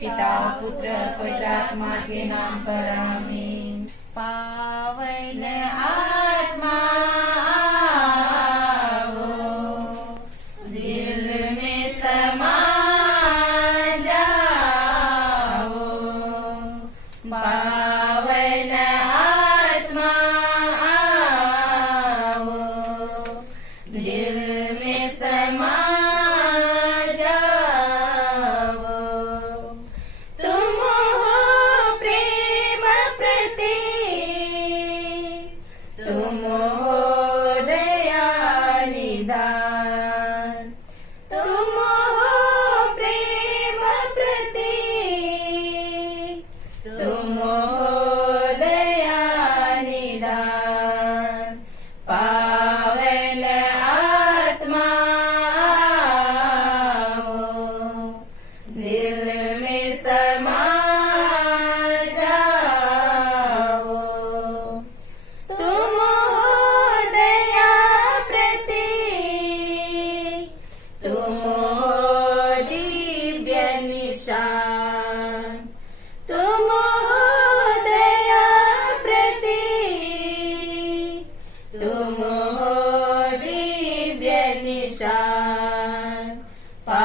पिता पुत्र पवित्रात्मा के नाम पर आमीन। पावन आत्मा आओ, दिल में समा जाओ। पावन आत्मा आओ, दिल में समा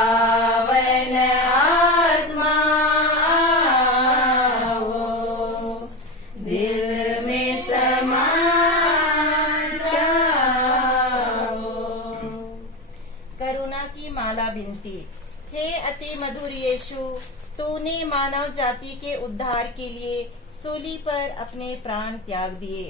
पावन आत्मा आओ, दिल में समा जाओ। करुणा की माला विनती। हे अति मधुर यीशु, तूने मानव जाति के उद्धार के लिए सूली पर अपने प्राण त्याग दिए।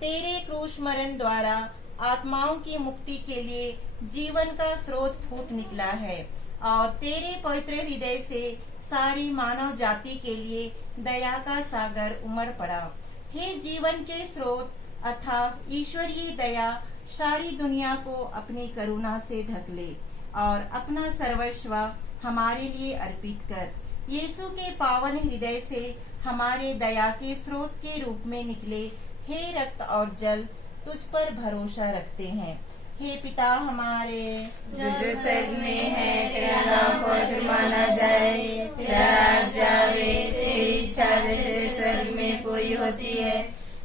तेरे क्रूस मरण द्वारा आत्माओं की मुक्ति के लिए जीवन का स्रोत फूट निकला है और तेरे पवित्र हृदय से सारी मानव जाति के लिए दया का सागर उमड़ पड़ा। हे जीवन के स्रोत अथाह ईश्वरीय दया, सारी दुनिया को अपनी करुणा से ढक ले और अपना सर्वस्व हमारे लिए अर्पित कर। यीशु के पावन हृदय से हमारे दया के स्रोत के रूप में निकले हे रक्त और जल, तुझ पर भरोसा रखते हैं। हे पिता हमारे जो स्वर्ग में है, तेरा नाम पवित्र माना जाए, तेरा राज्य आवे, तेरी इच्छा जैसे स्वर्ग में पूरी होती है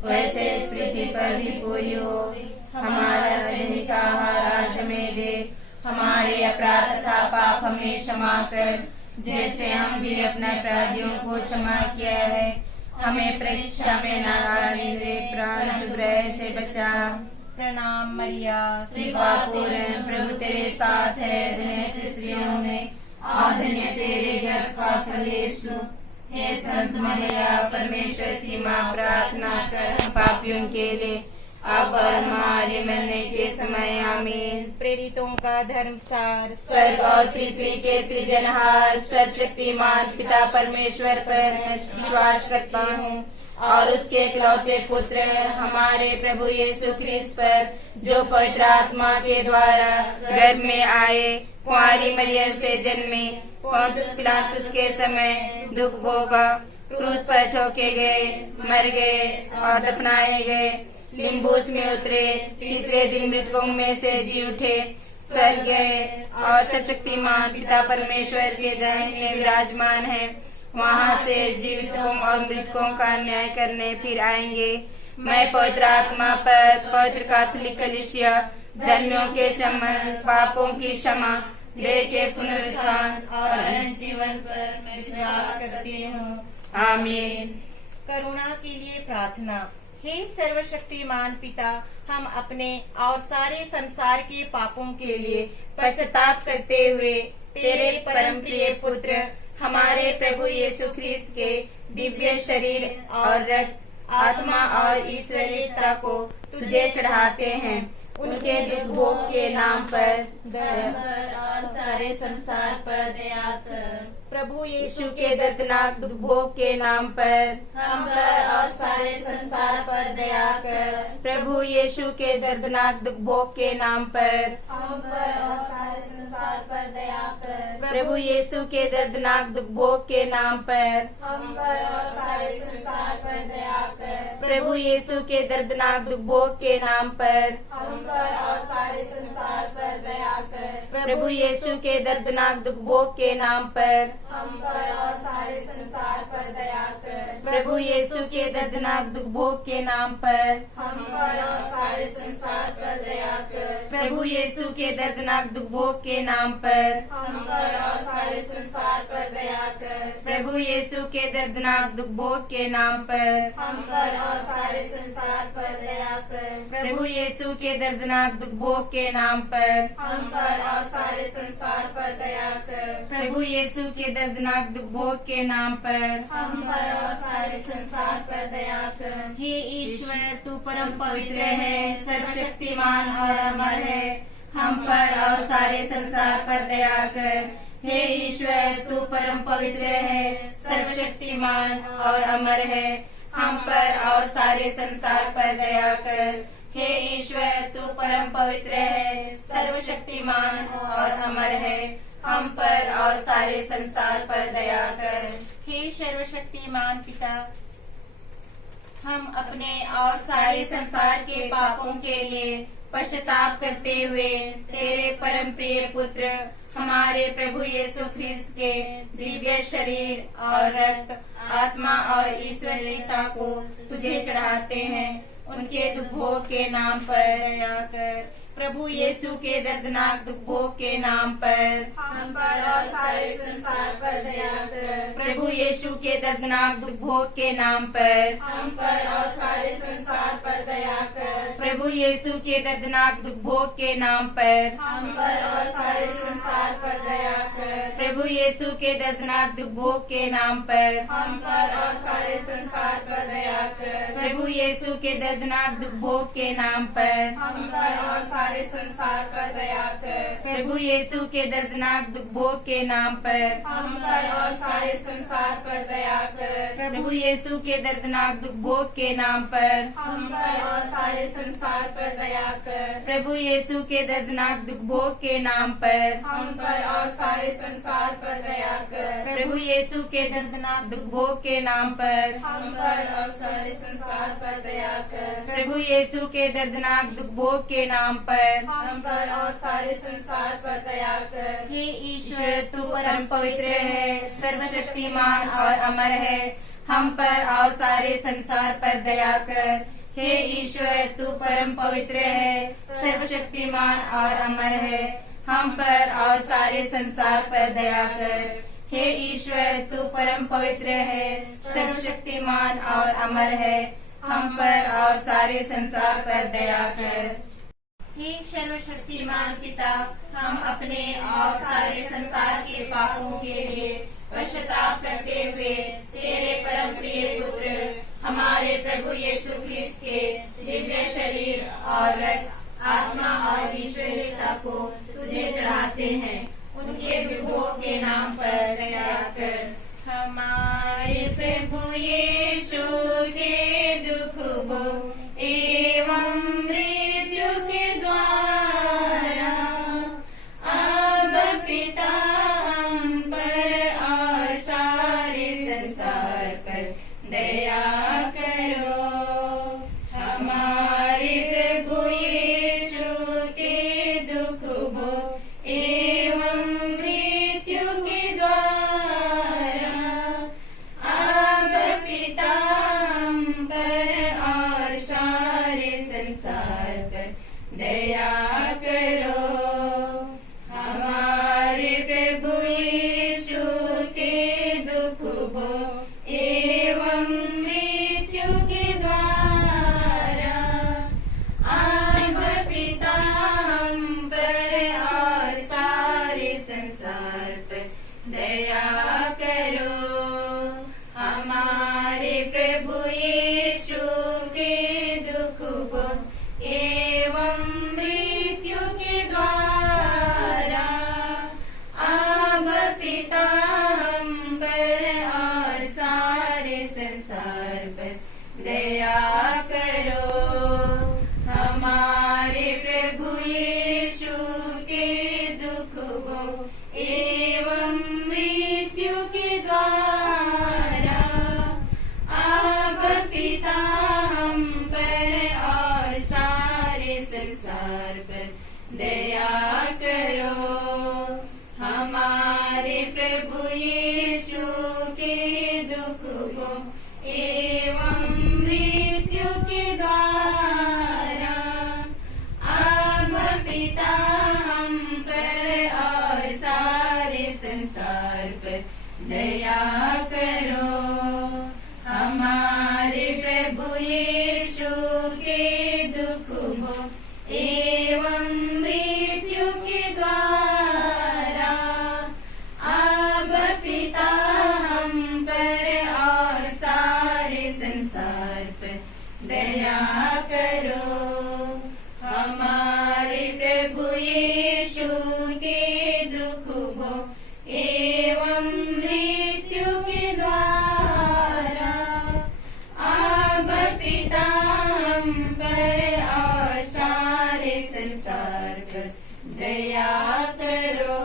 वैसे इस पृथ्वी पर भी पूरी हो। हमारा दैनिक आहार आज हमें दे, हमारे अपराध तथा पाप हमें क्षमा कर, जैसे हम भी अपने अपराधियों को क्षमा किया है। हमें परीक्षा में न डालने दे, परंतु बुराई से बचा। प्रणाम मरिया, कृपा पूर्ण प्रभु तेरे साथ है, धन्य तू स्त्रियों में और धन्य तेरे गर्भ का फल यीशु। हे संत मरिया, परमेश्वर की माँ, प्रार्थना कर हम पापियों के लिए अब और हमारे मरने के समय आमीन। प्रेरितों का धर्मसार। स्वर्ग और पृथ्वी के सृजनहार सर्वशक्तिमान पिता परमेश्वर पर मैं विश्वास करता हूँ और उसके इकलौते पुत्र हमारे प्रभु यीशु ख्रिस्त पर, जो पवित्र आत्मा के द्वारा गर्भ में आए, कुंवारी मरियम से जन्मे, पोंतुस पिलातुस के समय दुख भोगा, क्रूस पर ठोके गए, मर गए और दफनाए गए, लिम्बूस में उतरे, तीसरे दिन मृतकों में से जी उठे, स्वर्ग गए और सर्वशक्तिमान पिता परमेश्वर के दाहिने विराजमान है। वहाँ से जीवितों और मृतकों का न्याय करने फिर आएंगे। मैं पवित्र आत्मा पर, पवित्र कैथोलिक कलीसिया, धर्मियों के शमन, पापों की क्षमा, देह के पुनरुत्थान और अनंत जीवन पर मैं विश्वास करती हूँ। आमीन। करुणा के लिए प्रार्थना। हे सर्वशक्तिमान पिता, हम अपने और सारे संसार के पापों के लिए पश्चाताप करते हुए तेरे परम प्रिय पुत्र हमारे प्रभु यीशु ख्रिस्त के दिव्य शरीर और रक्त, आत्मा और ईश्वरीयता को तुझे चढ़ाते हैं। उनके दुख भोग के नाम पर और सारे संसार पर दया कर। प्रभु यीशु के दर्दनाक दुख भोग के नाम पर हम पर और सारे संसार पर दया कर। प्रभु यीशु के दर्दनाक दुख भोग के नाम पर हम पर और सारे संसार पर दया कर। प्रभु यीशु के दर्दनाक दुख भोग के नाम पर हम पर और सारे संसार पर दया कर। प्रभु यीशु के दर्दनाक दुख भोग के नाम पर हम पर और सारे संसार पर दया कर। प्रभु यीशु के दर्दनाक दुख भोग के नाम पर हम पर और सारे प्रभु यीशु के दर्दनाक दुख भोग के नाम पर हम पर और सारे संसार पर दया कर। प्रभु यीशु के दर्दनाक दुख भोग के नाम पर हम पर और सारे संसार पर दया कर। प्रभु यीशु के दर्दनाक दुख भोग के नाम पर हम पर और सारे संसार पर दया कर। प्रभु यीशु के दर्दनाक दुख भोग के नाम पर हम पर और सारे संसार पर दया कर। प्रभु यीशु के दर्दनाक दुख भोग के नाम पर हम पर और सारे संसार पर दया कर। हे ईश्वर, तू परम पवित्र है, सर्वशक्तिमान और अमर है, हम पर और सारे संसार पर दया कर। हे ईश्वर, तू परम पवित्र है, सर्वशक्तिमान और अमर है, हम पर और सारे संसार पर दया कर। हे ईश्वर, तू परम पवित्र है, सर्वशक्तिमान और अमर है, हम पर और सारे संसार पर दया कर। हे सर्वशक्तिमान पिता, हम अपने और सारे संसार के पापों के लिए पश्चाताप करते हुए तेरे परम प्रिय पुत्र हमारे प्रभु यीशु ख्रिस्त के दिव्य शरीर और रक्त, आत्मा और ईश्वरीयता को तुझे चढ़ाते हैं। उनके दुख भोग के नाम पर दया कर। प्रभु यीशु के दर्दनाक दुख भोग के नाम पर हम पर और सारे संसार पर दया कर। प्रभु यीशु के दर्दनाक दुख भोग के नाम पर हम पर और सारे संसार पर दया कर। प्रभु यीशु के दर्दनाक दुख भोग के नाम पर हम पर और सारे संसार पर दया कर। प्रभु यीशु के दर्दनाक दुख भोग के नाम पर हम पर और सारे संसार पर दया कर। प्रभु यीशु के दर्दनाक दुख भोग के नाम पर हम पर और सारे संसार पर दया कर। प्रभु यीशु के दर्दनाक दुख भोग के नाम पर हम पर और सारे संसार पर दया कर। प्रभु यीशु के दर्दनाक दुख भोग के नाम पर हम पर और सारे संसार पर दया कर। प्रभु यीशु के दर्दनाक दुख भोग के नाम पर हम पर और सारे संसार पर दया कर। प्रभु यीशु के दर्दनाक दुख भोग के नाम पर हम पर और सारे संसार पर दया कर। प्रभु यीशु के दर्दनाक दुख भोग के नाम पर हम पर और सारे संसार पर दया कर। हे ईश्वर, तू परम पवित्र है, सर्वशक्तिमान और अमर है, हम पर और सारे संसार पर दया कर। हे ईश्वर, तू परम पवित्र है, सर्वशक्तिमान और अमर है, हम पर और सारे संसार पर दया कर। हे ईश्वर, तू परम पवित्र है, सर्वशक्तिमान और अमर है, हम पर और सारे संसार पर दया कर। हे सर्वशक्तिमान पिता, हम अपने और सारे संसार के पापों के लिए पश्चाताप करते हुए तेरे परम प्रिय पुत्र हमारे प्रभु यीशु ख्रिस्त के दिव्य शरीर और रक्त, आत्मा और ईश्वरीयता को तुझे चढ़ाते हैं। उनके दुख भोग के नाम पर दया कर। हमारे प्रभु यीशु के दुख भोग एवं मृत्यु के द्वारा अब पिता हम पर और सारे संसार पर दया करो। हमारे प्रभु यीशु के दुख भोग एवं मृत्यु के द्वारा अब पिता हम पर और सारे संसार पर दया करो। हमारे प्रभु यीशु के दुख भोग एवं मृत्यु के द्वारा अब पिता हम पर और सारे संसार पर दया करो। हमारे प्रभु यीशु के दुख भोग एवं मृत्यु के द्वारा अब पिता हम पर और सारे संसार पर दया करो। हमारे प्रभु यीशु के दुख भोग एवं मृत्यु के द्वारा अब पिता हम पर और सारे संसार पर दया करो। हमारे प्रभु यीशु के दुख भोग एवं मृत्यु के द्वारा। अब पिता हम पर और सारे संसार पर दया करो। हमारे प्रभु यीशु के दुख भोग एवं मृत्यु के द्वारा। अब पिता हम पर और सारे संसार पर दया करो। हमारे प्रभु यीशु के दुख भोग एवं मृत्यु के द्वारा। अब पिता हम पर और सारे संसार पर दया करो।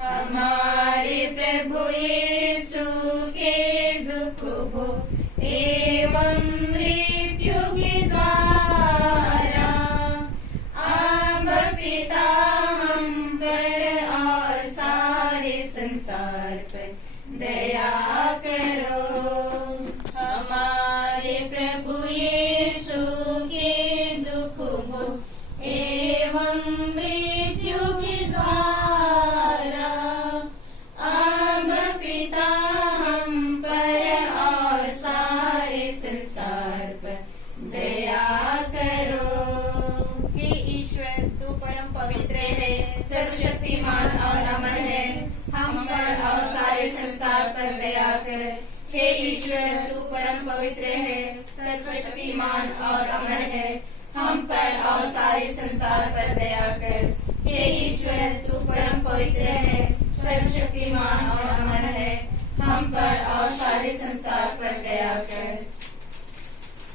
हमारे प्रभु यीशु के दुख भोग एवं मृत्यु के द्वारा। अब पिता हम पर और सारे संसार पर दया करो। हमारे प्रभु यीशु के दुख भोग एवं मृत्यु के द्वारा। अब पिता हम पर और सारे संसार पर दया करो। हे ईश्वर, तू परम पवित्र है, सर्वशक्तिमान और अमर है, हम पर और सारे संसार पर दया कर। हे ईश्वर, तू परम पवित्र है, सर्वशक्तिमान और अमर है, हम पर और सारे संसार पर दया कर। हे ईश्वर, तू परम पवित्र है, सर्वशक्तिमान और अमर है, हम पर और सारे संसार पर दया कर।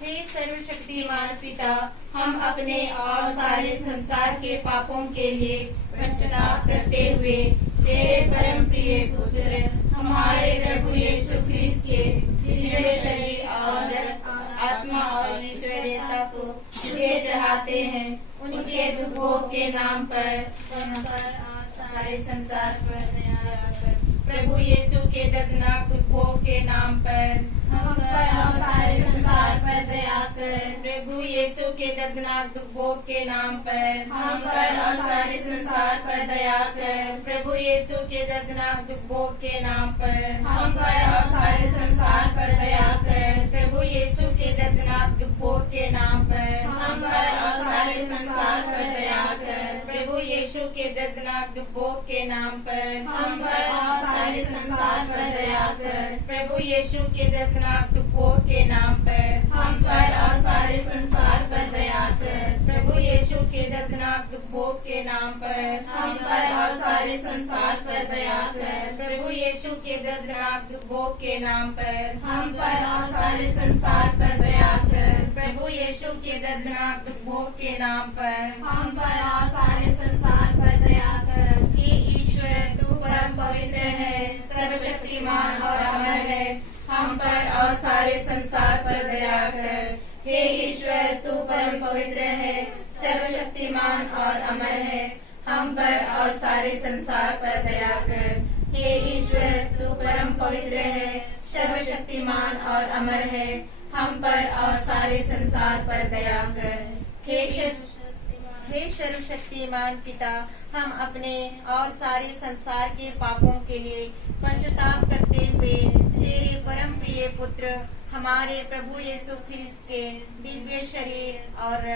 हे सर्वशक्तिमान पिता, हम अपने और सारे संसार के पापों के लिए पश्चाताप करते हुए तेरे परम प्रिय पुत्र हमारे प्रभु यीशु ख्रिस्त के दिव्य शरीर और आत्मा और ईश्वरीयता को तुझे चढ़ाते हैं। उनके दुख भोग के नाम पर हम पर और सारे संसार पर दया कर। प्रभु यीशु के दर्दनाक दुख भोग के नाम पर हम पर और सारे संसार पर दया कर। प्रभु यीशु के दर्दनाक दुख भोग के नाम पर हम पर और सारे संसार पर दया कर। प्रभु यीशु के दर्दनाक दुख भोग के नाम पर हम पर और सारे संसार पर दया कर। प्रभु यीशु के दर्दनाक दुख भोग के नाम पर हम पर और सारे संसार पर दया कर। प्रभु यीशु के दर्दनाक दुख भोग के नाम पर हम पर और सारे संसार पर दया कर। प्रभु यीशु के दर्दनाक दुख भोग के नाम पर हम पर और सारे संसार पर दया कर। प्रभु यीशु के दर्दनाक दुख भोग के नाम पर हम पर और सारे संसार पर दया कर। प्रभु यीशु के दर्दनाक दुख भोग के नाम पर हम पर और सारे संसार पर दया कर। प्रभु यीशु के दर्दनाक दुख भोग के नाम पर हम पर और सारे संसार पर दया कर। हे ईश्वर, तू परम पवित्र है, सर्वशक्तिमान और अमर है, हम पर और सारे संसार पर दया कर। हे ईश्वर, तू परम पवित्र है, सर्वशक्तिमान और अमर है, हम पर और सारे संसार पर दया कर। हे ईश्वर, तू परम पवित्र है, सर्वशक्तिमान और अमर है, हम पर और सारे संसार पर दया कर। हे सर्वशक्तिमान पिता, हम अपने और सारे संसार के पापों के लिए पश्चाताप करते हुए तेरे परम प्रिय पुत्र हमारे प्रभु यीशु ख्रिस्त के दिव्य शरीर और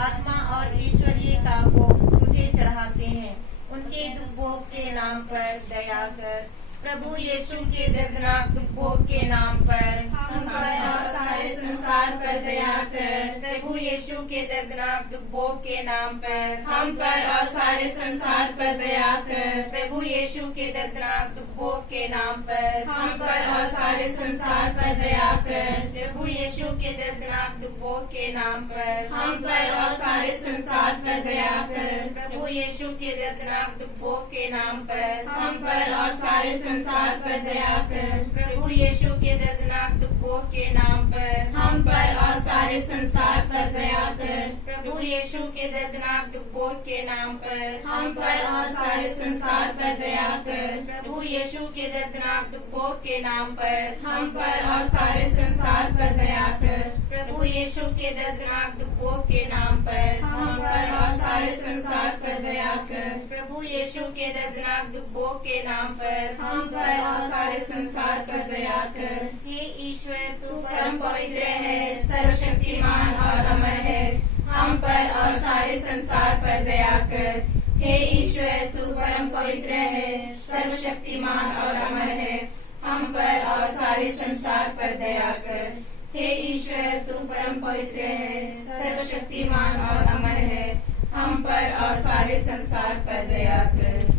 आत्मा और ईश्वरीयता को तुझे चढ़ाते हैं। उनके दुख भोग के नाम पर दया कर। प्रभु यीशु के दर्दनाक दुख भोग के नाम पर हम पर और सारे संसार पर दया कर। प्रभु यीशु के दर्दनाक दुख भोग के नाम पर हम पर और सारे संसार पर दया कर। प्रभु यीशु के दर्दनाक दुख भोग के नाम पर हम पर और सारे संसार पर दया कर। प्रभु यीशु के दर्दनाक दुख भोग के नाम पर हम पर और सारे संसार पर दया कर। प्रभु यीशु के दर्दनाक दुख भोग के नाम पर हम पर और सारे संसार पर दया कर। प्रभु यीशु के दर्दनाक दुख उपभोग के नाम पर हम पर और सारे संसार पर दया कर। प्रभु यीशु के दर्दनाक उपभोग के नाम पर हम पर और सारे संसार पर दया कर। प्रभु यीशु के दर्दनाक उपभोग के नाम पर हम पर और सारे संसार पर दया कर। प्रभु यीशु के दर्दनाक उपभोग के नाम पर हम पर और सारे संसार पर दया कर। प्रभु यीशु के दर्दनाक उपभोग के नाम पर हम पर और सारे संसार पर दया कर। हे ईश्वर, तू परम पवित्र है, सर्वशक्तिमान और अमर है। हम पर और सारे संसार पर दया कर। हे ईश्वर, तू परम पवित्र है, सर्वशक्तिमान और अमर है। हम पर और सारे संसार पर दया कर। हे ईश्वर, तू परम पवित्र है, सर्वशक्तिमान और अमर है। हम पर और सारे संसार पर दया कर।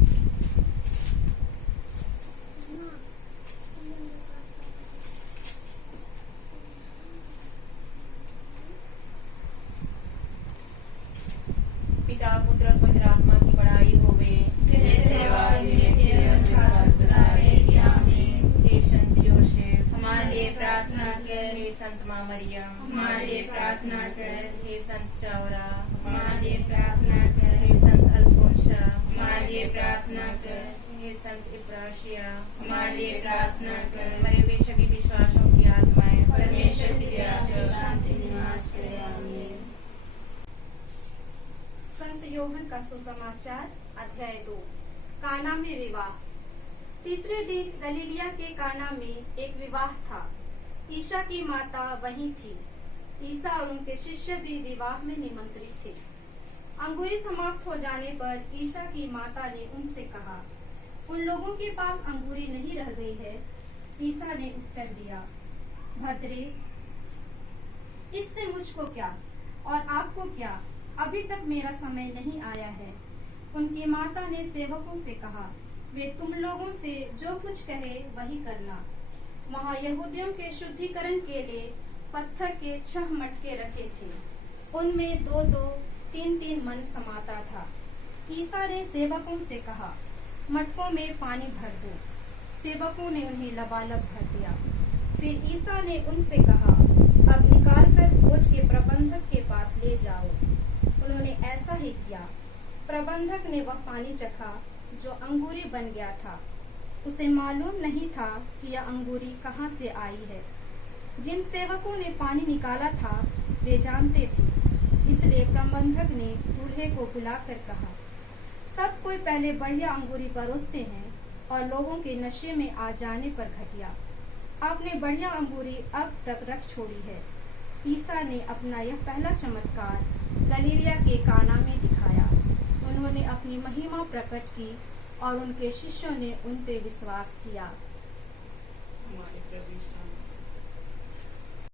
पिता, पुत्र और पवित्र आत्मा की बड़ाई होवे। जैसे वायु के अनुसार सदाए आमीन। हे संत योसेफ, हमारे लिए प्रार्थना कर। हे संत माँ मरियम, हमारे लिए प्रार्थना कर। हे संत चावरा, हमारे लिए प्रार्थना कर। हे संत अल्फोंसा, हमारे लिए प्रार्थना कर। हे संत इब्राशिया, हमारे लिए प्रार्थना कर। मरे हुए सभी विश्वासों की आत्माएं परमेश्वर की दया से शांति निवास करे। आमीन। संत योहन का सुसमाचार अध्याय 2। काना में विवाह। तीसरे दिन गलीलिया के काना में एक विवाह था। ईसा की माता वहीं थी। ईसा और उनके शिष्य भी विवाह में निमंत्रित थे। अंगूरी समाप्त हो जाने पर ईसा की माता ने उनसे कहा, उन लोगों के पास अंगूरी नहीं रह गई है। ईसा ने उत्तर दिया, भद्रे, इससे मुझको क्या और आपको क्या, अभी तक मेरा समय नहीं आया है। उनकी माता ने सेवकों से कहा, वे तुम लोगों से जो कुछ कहे वही करना। वहाँ यहूदियों के शुद्धिकरण के लिए पत्थर के 6 मटके रखे थे। उनमें 2-2, 3-3 मन समाता था। ईसा ने सेवकों से कहा, मटकों में पानी भर दो। सेवकों ने उन्हें लबालब भर दिया। फिर ईसा ने उनसे कहा, अब निकालकर भोज के प्रबंधक के पास ले जाओ। उन्होंने ऐसा ही किया। प्रबंधक ने वह पानी चखा जो अंगूरी बन गया था। उसे मालूम नहीं था कि यह अंगूरी कहाँ से आई है। जिन सेवकों ने पानी निकाला था वे जानते थे, इसलिए प्रबंधक ने दूल्हे को बुलाकर कहा, सब कोई पहले बढ़िया अंगूरी परोसते हैं और लोगों के नशे में आ जाने पर घटिया। आपने बढ़िया अंगूरी अब तक रख छोड़ी है। ईसा ने अपना यह पहला चमत्कार गलीलिया के काना में दिखाया। उन्होंने अपनी महिमा प्रकट की और उनके शिष्यों ने उन पे विश्वास किया।